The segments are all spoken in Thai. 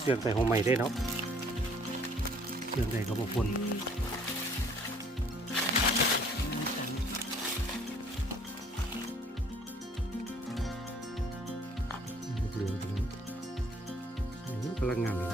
เสื่องใส่ของใหม่ได้เนาะเสื่องใส่กระบอกคนเหลืองพี่น้องอันนี้กำลังงาน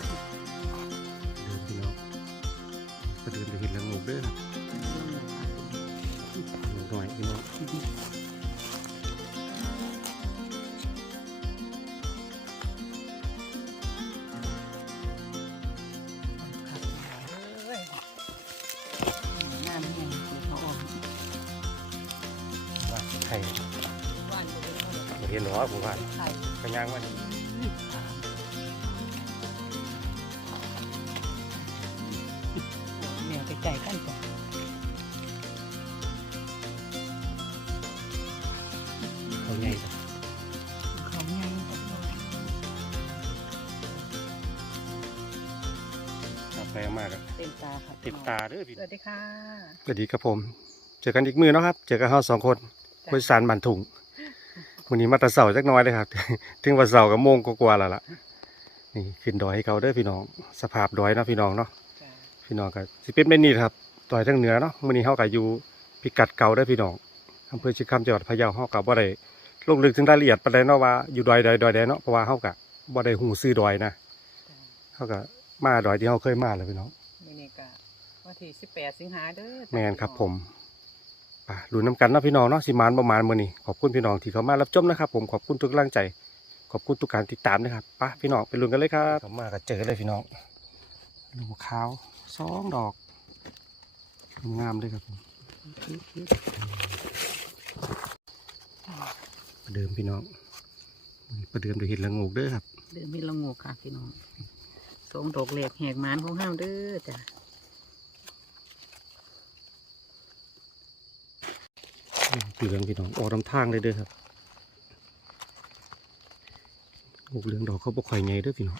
แม่ไปไก่กันจ้ะเขาใหญ่จ้ะเขาใหญ่จังเลยกาแฟมากอะเต็มตาครับติดตาเด้อพี่สวัสดีค่ะสวัสดีครับผม เจอกันอีกมือเนาะครับ เจอกันเฮาสองคนจ้ะบริษัทบันถุงวันนี้มาตะเสาจักน้อยเลยครับ ถึงว่าเสากับโมงกว่าแล้วล่ะ นี่ขึ้นดอยให้เขาเด้อพี่น้อง สภาพดอยเนาะพี่น้องเนาะ พี่น้องก็สิเป็นแบบนี้ครับดอยทางเหนือเนาะมื้อนี้เฮาก็อยู่พิกัดเก่าเด้อพี่น้องอำเภอชิคำจังหวัดพะเยาเฮาก็บ่ได้ลงลึกถึงรายละเอียดปานใดเนาะว่าอยู่ดอยใดดอยใดเนาะเพราะว่าเฮาก็บ่ได้ฮู้ชื่อดอยนะจ้ะเฮาก็มาดอยที่เฮาเคยมาแล้วพี่น้องมื้อนี้ก็วันที่18สิงหาเด้อจ้ะแมนครับผมป่ะรู้น้ำกันเนาะพี่น้องเนาะสิมานประมาณมื้อนี้ขอบคุณพี่น้องที่เขามารับชมนะครับ ผมขอบคุณทุกกำลังใจ ขอบคุณทุกการติดตามนะครับไป่ะพี่น้องไปลุ้นกันเลยครับเขามาก็เจอเลยพี่น้องลูกขาว สองดอก งามเลยครับผมประเดิมพี่น้องประเดิมโดยเห็ดละโงกเด้อครับเดินมีละโงกค่ะพี่น้องสองดอกแหลกแหกหมานของห้ามเด้อจ้ะเหลืองพี่น้องออกลำทางเลยเด้อครับลูกเหลืองดอกเขาบ่ค่อยไงเด้อพี่น้อง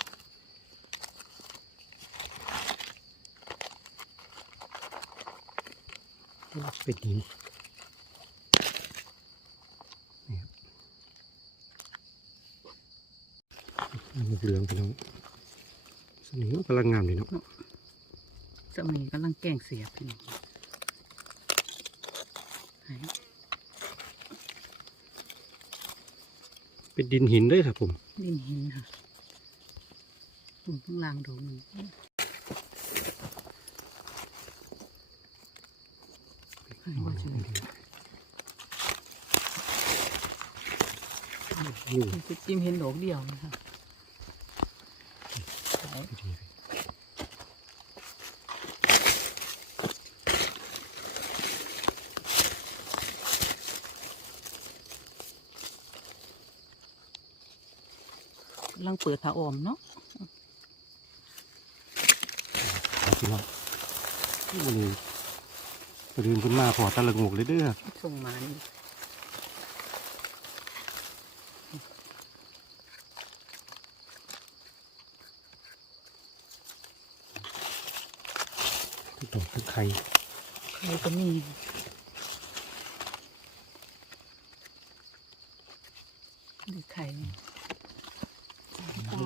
เป็นหินนี่ครับลูกเหลืองพี่น้องสนิมกำลังงามเลยเนาะสมัยกำลังแกงเสียบพี่น้องไหนเป็นดินหินเด้วยครับผม ดินหินค่ะตุ่มข้างล่างดอกหนึ่งให้ว่าเจะจิ้มเห็นดอกเดียวนะคะไหนกำลังเปิดผ้าอ้อมเนาะพี่น้องวันนี้ ประเดินขึ้นมาพอตะละงกเลยเด้อส่งมานี่ทุกดอกทุกไข่ใครก็มีดูไข่ โอ้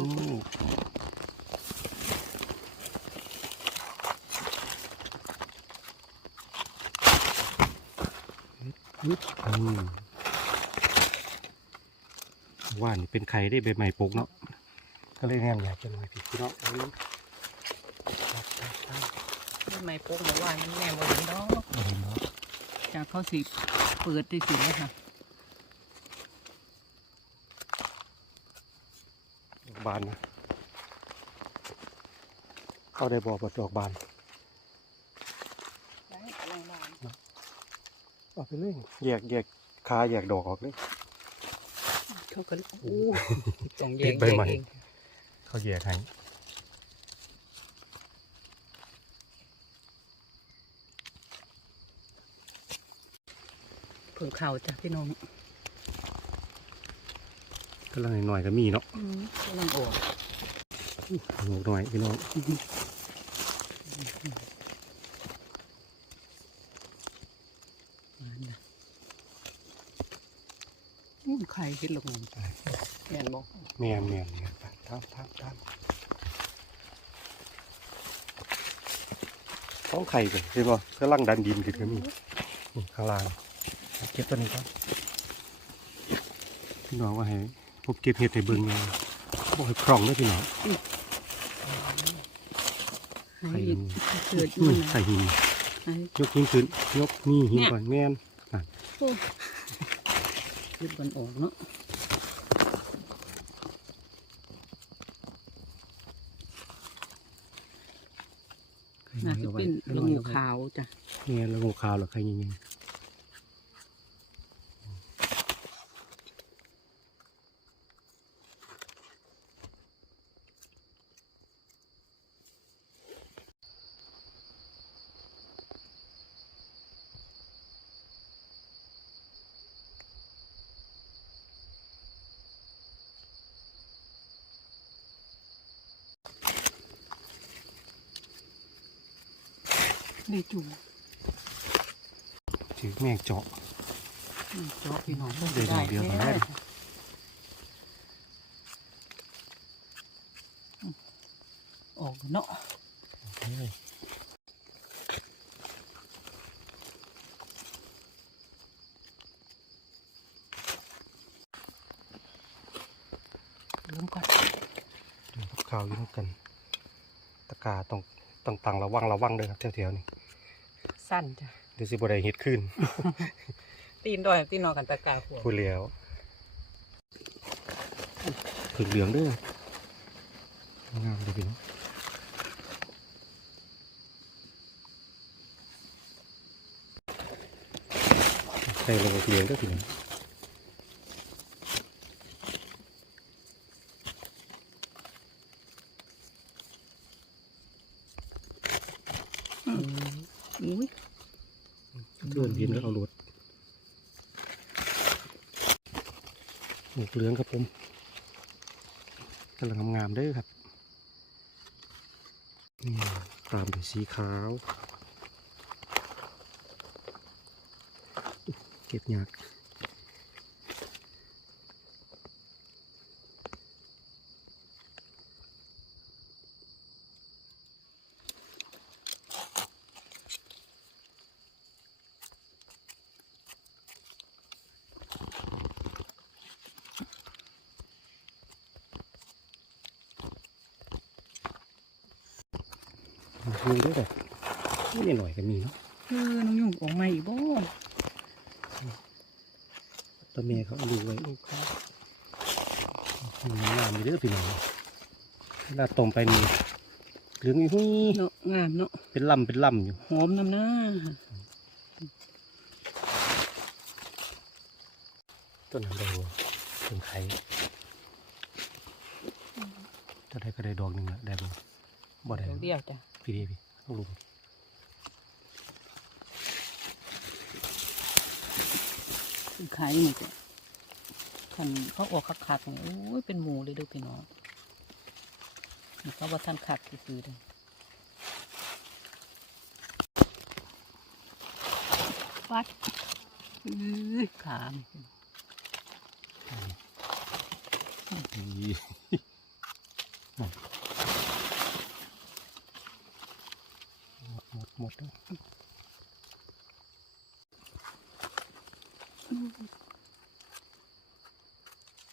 ยึดอืมว่านี่ เป็นไข่ได้ใบใหม่ปลูกเนาะก็เลยแนมอยากจะหน่อยพี่พี่น้องเอาเลยทำไมโป๊กมาว่านี่แม่บอกเนาะเอาเห็นเนาะจากเขาสิเปิดได้สิเลยค่ะดอกบานนะเข้าได้บอกว่าดอกบานเอาไปเลยแยกแยกขาแยกดอกออกเลย เขาก็โอ้จังแยติงดใบใหม่แยกเองเขาแยกให้เพิ่งเข่าจ้ะพี่น้องก็ลังหน่อยๆก็มีเนาะอืมกำลังออกหนูหน่อยพี่น้อง ให้คิดลงงมไปแม่นบอกแม่นแม่นเนี่ยตามตามตามต้องไข่เลยใช่ป่ะกำลังดันดินขึ้นก็มีนี่ข้างล่างเก็บตัวนี้ก่อนพี่น้องว่าให้ผมเก็บเห็ดในเบิ่งเลยบอกให้คล่องด้วยพี่น้องไข่หินไข่หินยกหินขึ้นยกนี่หินก่อนแม่น ยึดมันออกเนาะน่าจะเป็นละงูขาวจ้ะแม่นละงูขาวเหรอใครยิง นี่จุ่มถือแม่งเจาะเจาะพี่น้องเดี๋ยวเดี๋ยวก่อนนะออกเนาะเริ่มก่อนดูกับข้าวอยุ่งกัน ตะกาต้องต้องตังระวังระวังเลยครับแถวๆนี้ สั้นจ้ะเดี๋ยวสิบได้เฮ็ดขึ้น ตีนดอยตีนนอนกันตะกาหัวพูดแล้วถึงเหลืองเด้วยงามเลยพี่น้องใส่ลงไปเหลืองเด้วยพี่น้อง อุ้ย เพื่อนพินแล้วเอารถหมวก เหลืองครับผมกำลังงามๆเด้อครับนี่ตามด้วยสีขาวเก็บยาก มีด้วยแบบนี่หน่อยก็มีเนาะเออน้องยุ่งออกมาอีกบ่ตัวเมียเขาเอาลูไว้ลูกเขางามมีเด้อพี่น้องเวลาต้มไปนี่เหลืองอยู่หุ้เนาะงามเนาะเป็นลำเป็นลำอยู่หอมน้ำหน้าต้นนั้นได้หัวถึงไข่ถ้าได้ก็ได้ดอกหนึ่งละได้บ่บ่ได้ดี๋ยวเดียวจ้ะ พี่ดีพี่เอาลุงคือไข่นี่จ้ะขันเขาออกคักๆนี่โอ้ยเป็นหมูเลยเด้อพี่น้องนี่เขาว่าท่านคักคือๆเลยวัดอื้อขานี่นี่ หมดหมดหมดแล้ว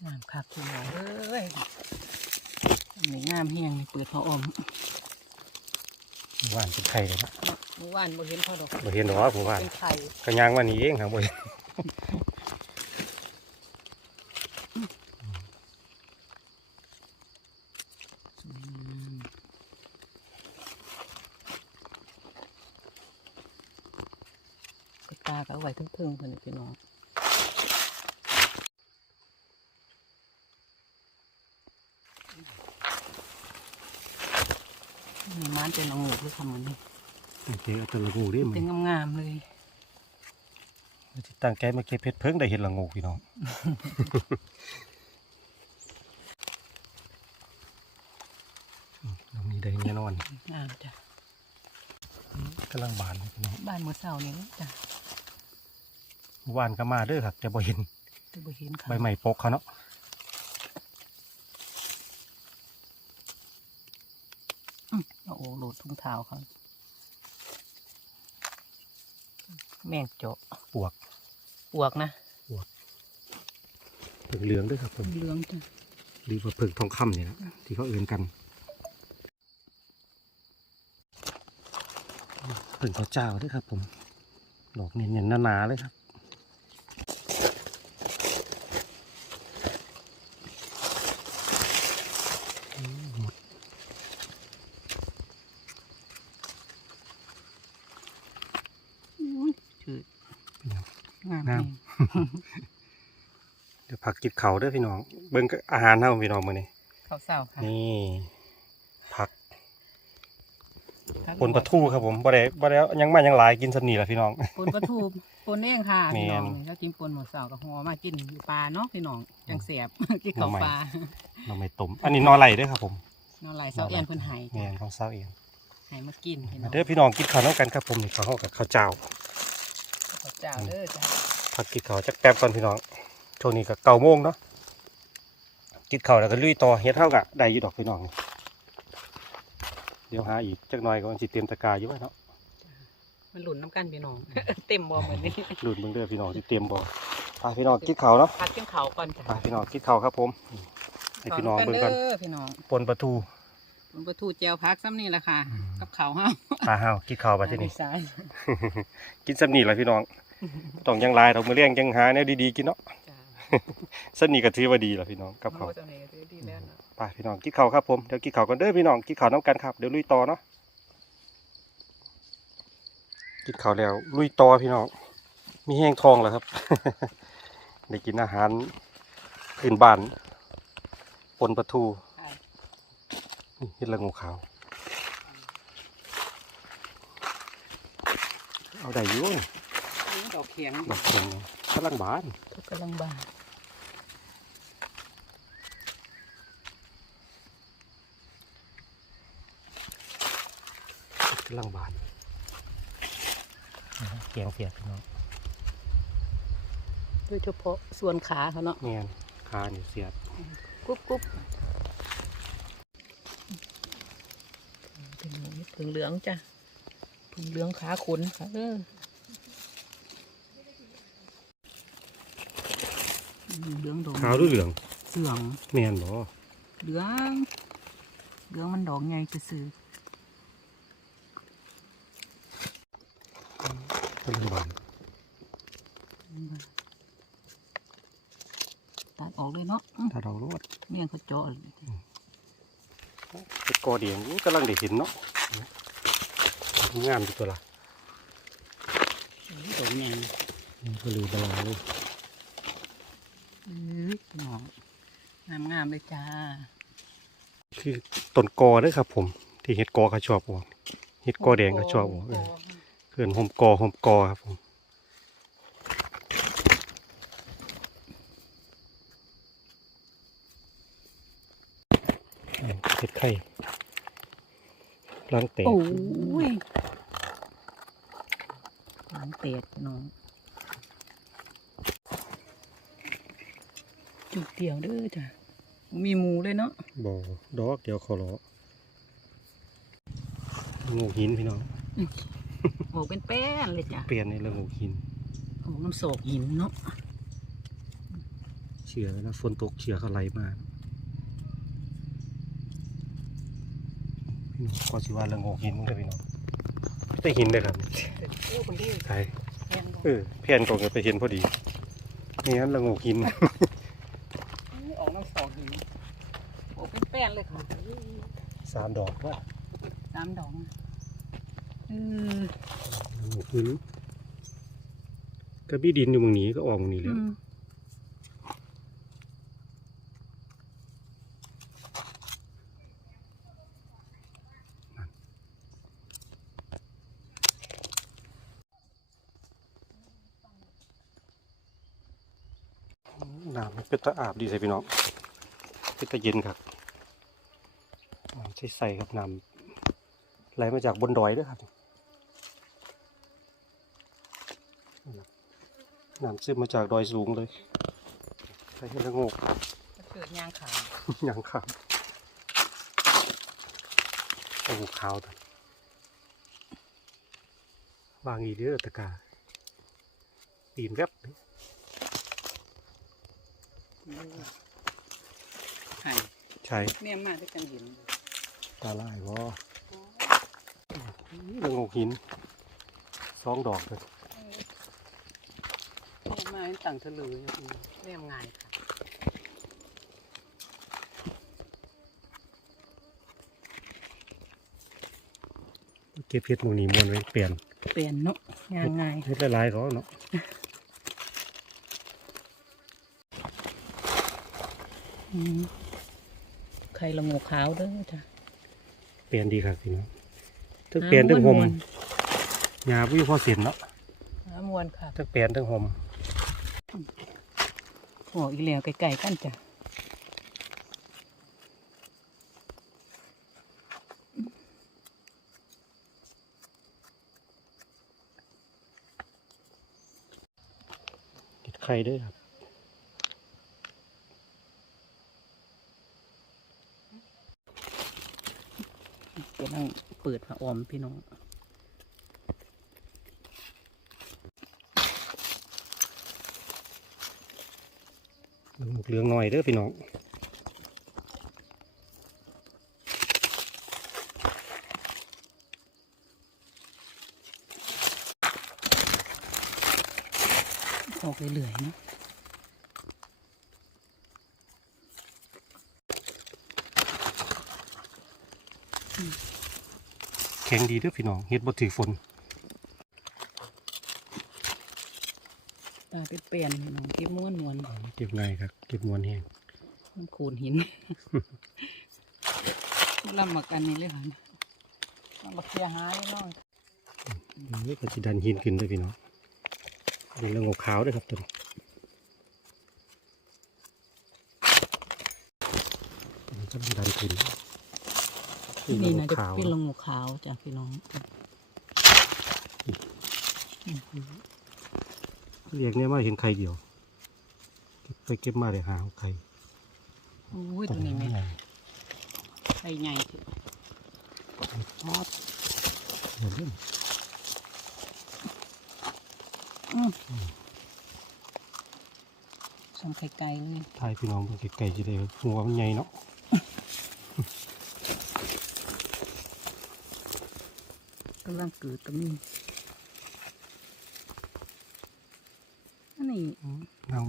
งามคักพี่น้องเอ้ยนี่งามแห้งนี่เปิดพออมหวานเป็นไข่เลยนะเมื่อวานบ่เห็นเขาดอกบ่เห็นหรอกผมว่าเป็นไข่กระยางวันนี้เองครับบ่เห็น สวยงามกระตาก็เอาไว้ทึ่งๆเพื่อนนี่พี่น้อง นี่มันเป็นละงูหรือทำมันนี่โอเคเอาตัวละงูดิมึเป็นงงามๆเลยสิตั้งใจมาเก็บเพชรเพิ่งได้เห็นละงูพี่น้องตรงนี้ได้แน่นอนงามจ้ะกำลังบานเลยพี่น้องบ้านเมื่อเช้านี่นะจ้ะเมื่อวานก็มาเด้อครับแต่บ่เห็นจะบ่เห็นค่ะใบใหม่ปกเขาเนาะ อืมเอา โอ้โหลดทุ่งเท้าเขาแมงเจาะปวกปวกนะผึ่งเหลืองด้วยครับผมเหลืองจ้ะหรือว่าผึ่งทองคำเนี่ยนะที่เขาเอื่นกันผึ่งเขาเจ้าด้วยครับผมดอกเนียนๆหนาๆเลยครับ อุ้ยถือ เป็นไง งาม งาม แม่ง เดี๋ยว ผักกิบเขาเด้วยพี่น้อง เบิ่งก็อาหารเท่าพี่น้องมื้อนี้ข้าวเศร้าค่ะนี่ผักปนปลาทูครับผมบ่ได้บ่ได้ยังมายังหลายกินสำนีล่ะพี่น้องปนปลาทูปนเองค่ะแม่พี่นน้องแล้วกินปนหมดเสาร์กับหัวมากินอยู่ปลาเนาะพี่น้องจังเสียบกินข้าวหน่อไม้ปลาเราไม่ต้มอันนี้นอไหลเด้วยครับผมนอนไหลเสาเอียนเพิ่นไห้แม่นของเศร้าเองไห้มากินพี่น้องเด้อพี่น้องกินข้าวน้ำกันครับผมนี่ข้าวกับข้าวเจ้าข้าวเจ้าเด้อจ้ะพักกินข้าวจักแป๊บก่อนพี่น้อง ช่วงนี้ก็เก้าโมงเนาะกินข้าวแล้วก็ลุยต่อเฮ็ดเท่ากับได้อยู่ดอกพี่น้องนี่เดี๋ยวหาอีกจักหน่อยก็มันสิเตรียมตะกร้าอยู่ไว้เนาะมันหลุนน้ำกันพี่น้อง เต็มบ่เหมือนนี้หลุดเบิ่งเด้อพี่น้องสิเตรียมบ่พาพี่น้องกินข้าวเนาะพักกินข้าวก่อนจ้ะพาพี่น้องกินข้าวครับผมให้พี่น้องเบิ่งก่อนเด้อพี่น้องปนปลาทูปนปลาทูแจวพักซ้ำนี่แหละค่ะอืมกับข้าวเฮาปลาห้าวกินข้าวไปที่นี่สายกินสำนีแหละพี่น้องต้องยังหลายเรามื้อเลี้ยงยังหาแนวดีๆกินเนาะจ้า สำนีก็ถือว่าดีล่ะพี่น้องกับข้าวโอ้เจ้านี่ก็ถือดีแล้วเนาะไปพี่น้องกินข้าวครับผมเดี๋ยวกินข้าวกันเด้อพี่น้องกินข้าวน้ำกันครับเดี๋ยวลุยต่อเนาะกินข้าวแล้วลุยต่อพี่น้องมีแห้งทองแล้วครับได้กินอาหารพื้นบ้านปนปลาทูใช่นี่เห็ดละงูขาวเอาได้อยู่ดอกเขียงดอกเข็มกำลังบานทุกกำลังบาน กำลังบานเกียงเสียบพี่น้องโดยเฉพาะส่วนขาเขาเนาะเนียนคานี่เสียบกรุ๊บกรุ๊บเป็นหนูผึ่งเหลืองจ้ะผึ่งเหลืองขาขนค่ะเอออืมเหลืองดอกขาวหรือเหลืองเสื่องเนียนบ่เหลืองเหลืองมันดอกใหญ่ซื่อ กำลังบานๆตัดออกเลยเนาะอื้อถ้าเรารวดเมี่ยงเขาเจาะเป็นกอเดียงอู้กำลังได้เห็นเนาะงามดีตัวละดอกใหญ่นี่ก็เลยบลาเลยเอ้ยน้องงามงามๆเลยจ้า คือต้นกอเด้อครับผม ที่เห็ดกอเขาชอบออกเห็ดกอแดงเขาชอบออก เออเขื่อนหอมกอหอมกอครับผมอืมเห็ดไข่ล้างแตกโอ้ยหลังเตดน้อง จุดเดียวเด้อจ้ะ มีหมูเลยเนาะบ่ดอกเดี๋ยวขอรองูหินพี่น้อง โอ้เป็นแป้นเลยจ้ะเปลี่ยนในเรื่องงูหินโอ้น้ำโศกหินเนาะเชื่อแล้วนะฝนตกเชื่อเขาไหลมาพี่น้องก็สิว่าเรื่องงูหินเลยพี่น้องได้หินเลยครับโอ้คนที่ใช่แพงเออเพียนก็ไปเห็นพอดีนี่ฮะเรื่องงูหินออกน้ำโศกหินโอ้เป็นแป้นเลยค่ะสามดอกว่าสามดอก นะเออเรื่องงูหินก็บี้ดินอยู่ตรงนี้ก็ออกตรงนี้แล้อืวมน้ำมันเป็นตะอาบดีใส่พี่น้องเป็นตะเย็นครับน้ำใสใสๆครับน้ำไหลมาจากบนดอยเด้วยครับ น้ำซึมมาจากดอยสูงเลยใส่เห็ดละโงกก็เกิดยางขาวยังขาวโอ้โหขาวตัววางอีกเด้อตะกาตีนแวบไข่ใช่แม่มากด้วยกันเห็นตาลายวะเรื่องงหินสองดอกเลย แม่มาต่างทะเลแม่ง่ายค่ะเก็บเห็ดหมูนี่มวนไว้เปลี่ยนเปลี่ยนเนาะงานง่ายเห็ดหลายๆเขาเนาะอืมไข่ละโงูขาวเด้อจ้ะเปลี่ยนดีครับพี่น้องทั้งเปลี่ยนทั้งห่มวนหญ้าพุ่งพอเสียนเนาะๆหามวนค่ะทั้งเปลี่ยนทั้งห่ม หัวอีเหลียวไก่ๆกันจ้ะติดไข่ด้วยครับเดี๋ยวนั่งเปิดผ้าออมพี่น้อง มันหม กเหลืองหน่อยเด้อพี่น้องออกเรื่อยๆเนาะแข็งดีเด้อพี่น้องเฮ็ดบ่ถือฝน ตาเป็นเปลี่ยนพี่น้องเก็บม้วนมวนเก็บง่ายครับ เก็บมวนแห้งมันโขนหินลำมากันนี่เลยค่ะมันมาเคลียร์หายน้องนี่ก็สิดันหินขึ้นเด้อพี่น้องเป็นเรื่องของขาวเด้อครับตัวนี้มันจะดันขึ้นนี่นะจะขาวเป็นลงหัวขาวจ้ะพี่น้อง เรียกเนี่ยมาเห็นไข่เดียวเก็บไปเก็บมาได้หาไข่อุ้ยตัวนี้แม่ไข่ใหญ่เถอะทอดเห็นเล่นอืมสมไข่ไก่เลยทายพี่น้องเพิ่นไก่ๆจะได้หัวมันใหญ่เนาะกำลังเกิดตัวนี้อันนี้ เงา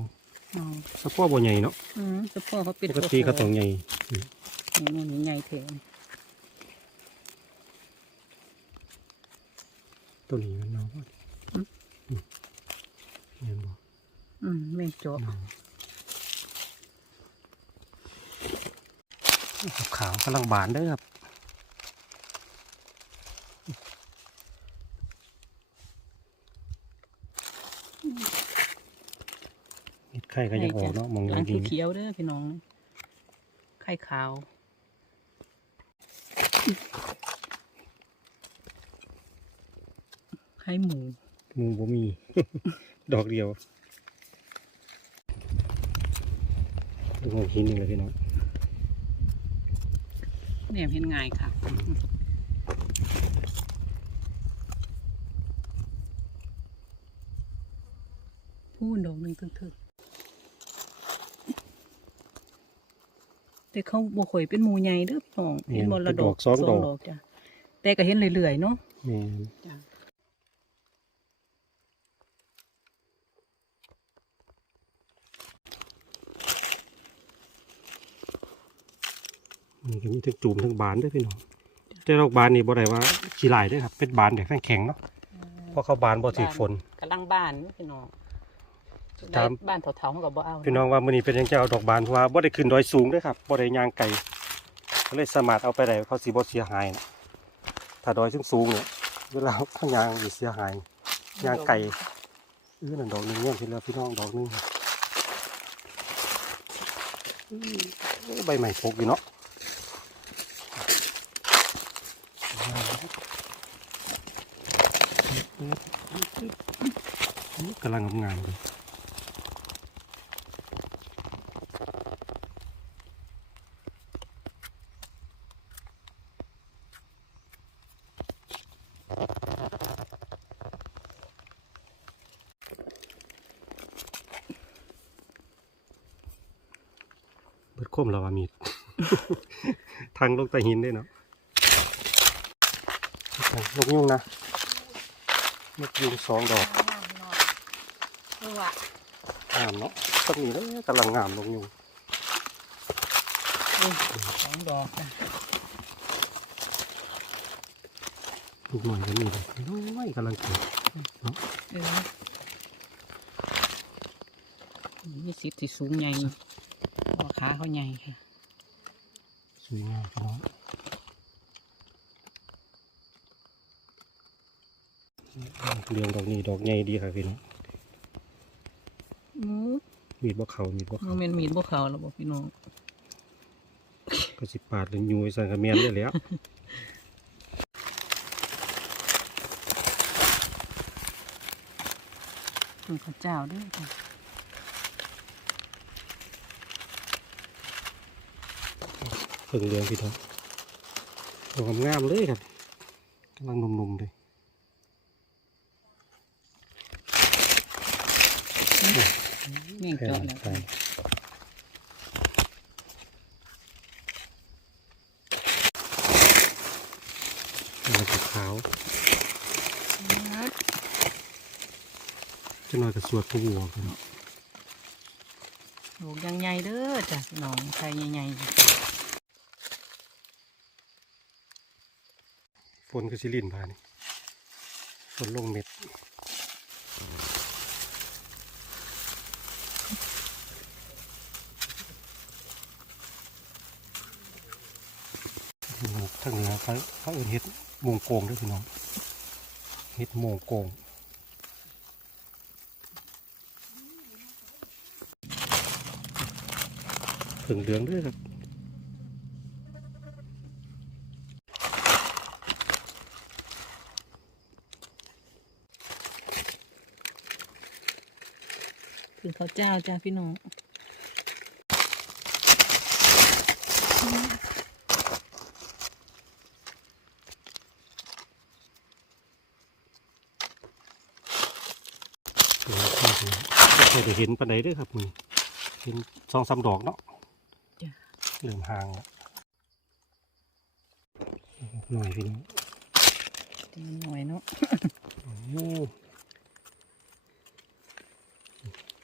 เอาสะโพกบ่ใหญ่เนาะอืมเฉพาะเขาเป็นปกติเขาต้องใหญ่นี่มันใหญ่เถอะตัวนี้มันเนาะอืมเห็นบ่อืมแม่นเจาะขาวๆกำลังบานเด้อครับเห็ด ไข่ก็ยังออกเนาะมองหลังดีเขียวๆเด้อพี่น้องไข่ขาวไข่หมูๆหมูบ่มี ดอกเดียวดูมองหินนี่เลยพี่น้องเนี่ยเห็นง่ายค่ะพูนดอกหนึ่งถึกๆ แต่เขาบ่ข่อยเป็นหมูใหญ่เด้อพี่น้องเห็นบอลละดอกสองดอกจ้ะแต่ก็เห็นเรื่อยๆเนาะแม่นจ้ะนี่ก็มีทั้งจูมทั้งบานเด้วยพี่น้องแต่ดอกบานนี่บ่ได้ว่าขี้ลายเด้อครับ เป็นบานแบบแข็งๆเนาะเพราะเขาบานบ่ถือฝนกำลังบ้านพี่น้อง ตาม บ้านเถาๆเขาก็บ่เอาพี่น้องว่ามื้อนี้เป็นหยังจะเอาดอกบานเพราะว่าบ่ได้ขึ้นดอยสูงเด้อครับบ่ได้ย่างไกลก็เลยสามารถเอาไปได้เขาสิบ่เสียหายนะถ้าดอยสูงๆเนี่ยเวลาเขาย่างสิเสียหายย่างไกลเออนั่นดอกหนึงเนี่ยพี่แล้วพี่น้องดอกหนึงอื้อเอ้ยใบใหม่ปกอยู่เนาะกำลังงามๆเลย คมเราว่ามีด ทางลงใตะหินได้เนาะนกยุงนะนกยุงสองดอกงามเนาะคือว่างามเนาะสักนี้แล้วกำลังงามนกยุงอุ้ยสองดอกจ้ะลูกหน่อยก็มีเลยน้อยกำลังเกิดเนาะเออมีสิทธิ์ที่สูงใหญ่ เพราะขาเขาใหญ่ค่ะ สวยงามพี่น้องเรียงดอกนี้ดอกใหญ่ดีค่ะพี่น้องอือมีดบ่เขามีดบ่โมเขาเมนมีดพวกเขาแล้วบอกพี่น้อง ก็สิปาดหรือยูไว้ใส่กระเมียนได้แล้วคือข้าวเจ้าด้วยจ้ะ พิ่งเรืองพี่น้องดอกงามๆเลยครับกำลังหนุ่มๆเลยเมี่ยงเจาะแล้วใช่แล้วก็ขาวจะหน่อยกับสวดผู้วัวกันลูกยังใหญ่เด้อจ้ะพี่น้องใครใหญ่ๆ ฝนก็สิลินพานี่ฝนลงเม็ดทางเหนือเขาเขาเอื่นเฮ็ดโมงโกงด้วยพี่น้องเฮ็ดโมงโกงผึ่งเหลืองด้วยครับ คือข้าวเจ้าจ้ะพี่น้องสวยมากเลยไม่เคยได้เห็นปันใดเด้วยครับมึงเห็นสองสามดอกเนาะจ้ะเริ่มห่างแล้วหน่อยพี่น้องตีมันหน่อยเนาะ โอ้โห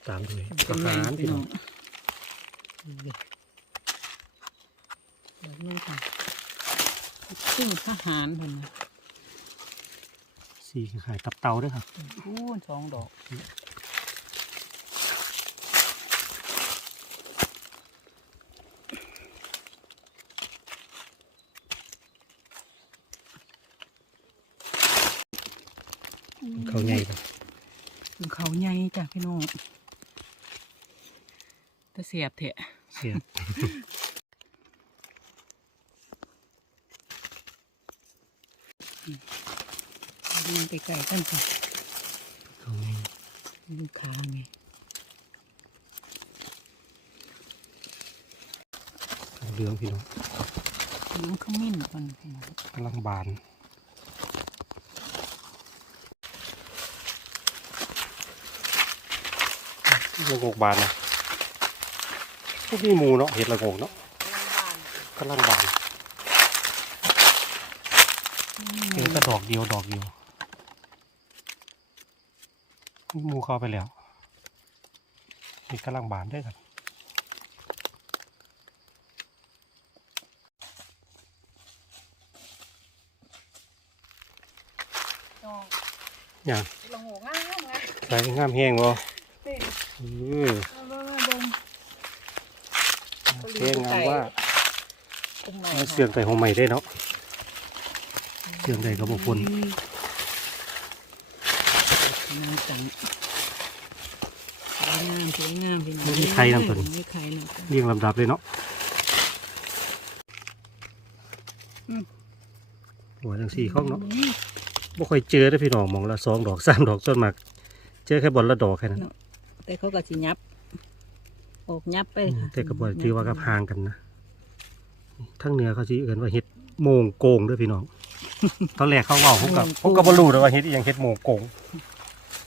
ตามด้วยเป็นอาไงหารพี่พี่น้น้อองงเดี๋ยวนู่นค่ะซึ่งทหารเพิ่นนะสีขายตับเตาด้วยครับอู้นสองดอก เขาใหญ่ครับ เป็นเขาใหญ่จ้ะพี่น้องแต่เสียบเถอะเสียบดูไปไกลๆกันค่ะเขาใหญ่ดูขาไงเขาเหลืองพี่น้องน้องขมิ้นก่อนพี่น้องกำลังบานละโงกบานนะ พวกนี้หมูเนาะเห็ดละโงกเนาะกำลังบานเห็นแต่ดอกเดียวดอกเดียวหมูเข้าไปแล้วนี่กำลังบานด้วยครับอย่างลงหัวง่ายง่ายใส่งามแห้งบ่เต้นเออ เอามามาเบิ่ง แห้งงามว่าอุ้มหน่อยเอาเสื่องใส่หัวใหม่ได้เนาะเสื่องใส่กระบอกพนงามจังสวยงามสวยงามพี่น้องมีไข่นำตัวนี้มีไข่นำตัวเรียงลำดับเลยเนาะอืมหัวจังสี่ข้องเนาะบ่ค่อยเจอได้อพี่น้องหมองละสองดอกสามดอกส่วนมาก เจอแค่บอลละดอกแค่นั้นแต่เขาก็สิยับ ออกยับไปค่ะแต่กระบอกถือว่ากับห่างกันนะทั้งเหนือเขาสิเอื่นว่าเฮ็ดโมงโกงเด้วยพี่น้อง ตอนแรกเขาเว่าผมกับผมก็บ่รู้เลยว่าเฮ็ดอหยังเฮ็ดโมงโกง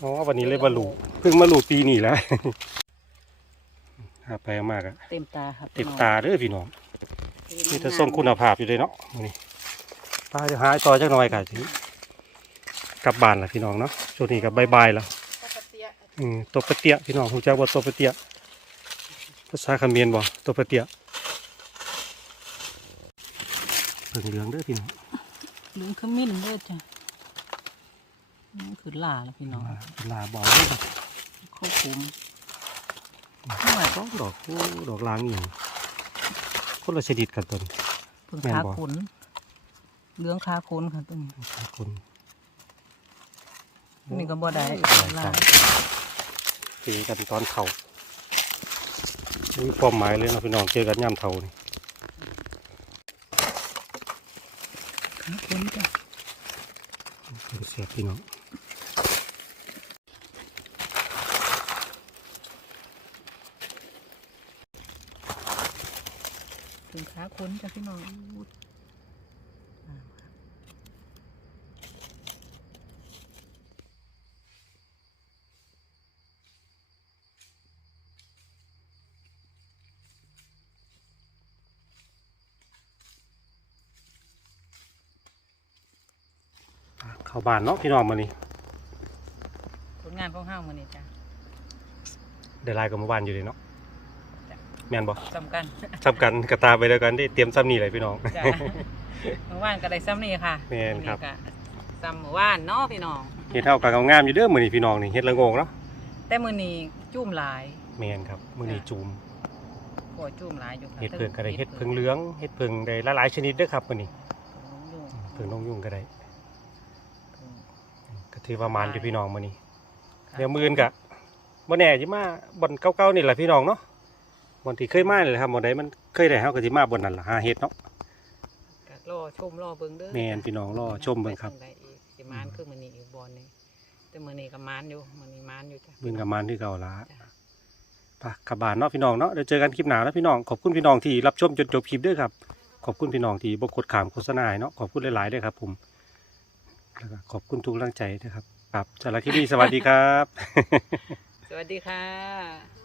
อ๋อวันนี้เลยบ่รู้เพิ่งมารู้ปีนี้แหล้วหาไปเอามากอะเต็มตาครับเต็มตาเด้อพี่น้องพี่มีแต่ส่งคุณภาพอยู่เลยเนาะมื้อนี้ป้าจะหาต่อจักหน่อยก็สิกลับบ้านล่ะพี่น้องเนาะช่วงนี้ก็บายๆแล้วปกติอืมตบปะเตียพี่น้องฮู้จักบ่ตบปะเตีย ภาษาเขมรบ่ตบปะเตียเพิ่งเหลืองเด้อพี่น้องเหลืองขมิ้นเด้อจ้ะนี่คือลาแล้วพี่น้องลาบ่เอาเด้อเข้าคุมไม่ไหวก็ดอกโอ้ดอกลางอีหยังคนละชนิดกันต้นเพิ่งแม่นคาบ่ขนเหลืองคาขนค่ะต้นนี้คนอันนี่ก็บ่ได้หลายลาสายตีกันตอนเข่า มีความหมายเลยนะพี่น้องเจอกันย่ำเท่านี่คาคนจ้ะเสียพี่น้องถึงขาคนจ้ะพี่น้องอู้อ่า เข้า บ้านเนาะพี่น้องมานี่ผลงานของห้ามันนี่จ้ะได้ไลน์กับหมู่บ้านอยู่เลยเนาะแม่นบ่จำกันทำกันกระตาไปเดียวกันได้เตรียมซ้ำนี่เลยพี่น้อง จ้ะเมื่อวานก็ได้ซ้ำนี่ค่ะแม่นครับ มื้อก็ซ้ำเมื่อวานเนาะพี่น้อง เฮ็ดเท่ากับงามอยู่เด้อมื้อนี้พี่น้องนี่เฮ็ดละโงงเนาะแต่มื้อนี้จุ่มหลายแม่นครับมื้อนี้จูมพอจุ่มหลายอยู่ค่ะเฮ็ดเพิ่งก็ได้เฮ็ดเพิ่งเหลืองเฮ็ดเพิ่งได้หลายๆชนิดเด้อครับมื้อนี้เพิ่งยุ่งเพิ่งนงยุ่งก็ได้เพิ่งก็ ถือว่ามานอยู่พี่น้องมื้อนี้เดี๋ยวมื้ออื่นก็บ่แน่สิมาบ่อนเก่าๆนี่แหละพี่น้องเนาะบ่อนที่เคยมานี่แหละครับบ่อนใดมันเคยได้เฮาก็สิมาบ่อนนั้นล่ะหาเฮ็ดเนาะก็รอชมรอเบิ่งเด้อแม่นพี่น้องรอชมเบิ่งครับไปทาใดอีกสิมานคือมื้อนี้อีกบ่อนหนึงแต่มื้อนี้ก็มานอยู่มื้อนี้มานอยู่จ้ะมื้อนี้ก็มานคือเก่าล่ะจ้ะไปกลับบ้านเนาะพี่น้องเนาะเดี๋ยวเจอกันคลิปหน้าแล้วพี่น้องขอบคุณพี่น้องที่รับชมจนจบคลิปด้วยครับขอบคุณพี่น้องที่บกดขามโฆษณาให้เนาะขอบคุณหลายๆด้วยครับผม แล้วก็ขอบคุณทุกกำลังใจนะครับครับสำหรับคลิปนี้สวัสดีครับ สวัสดีค่ะ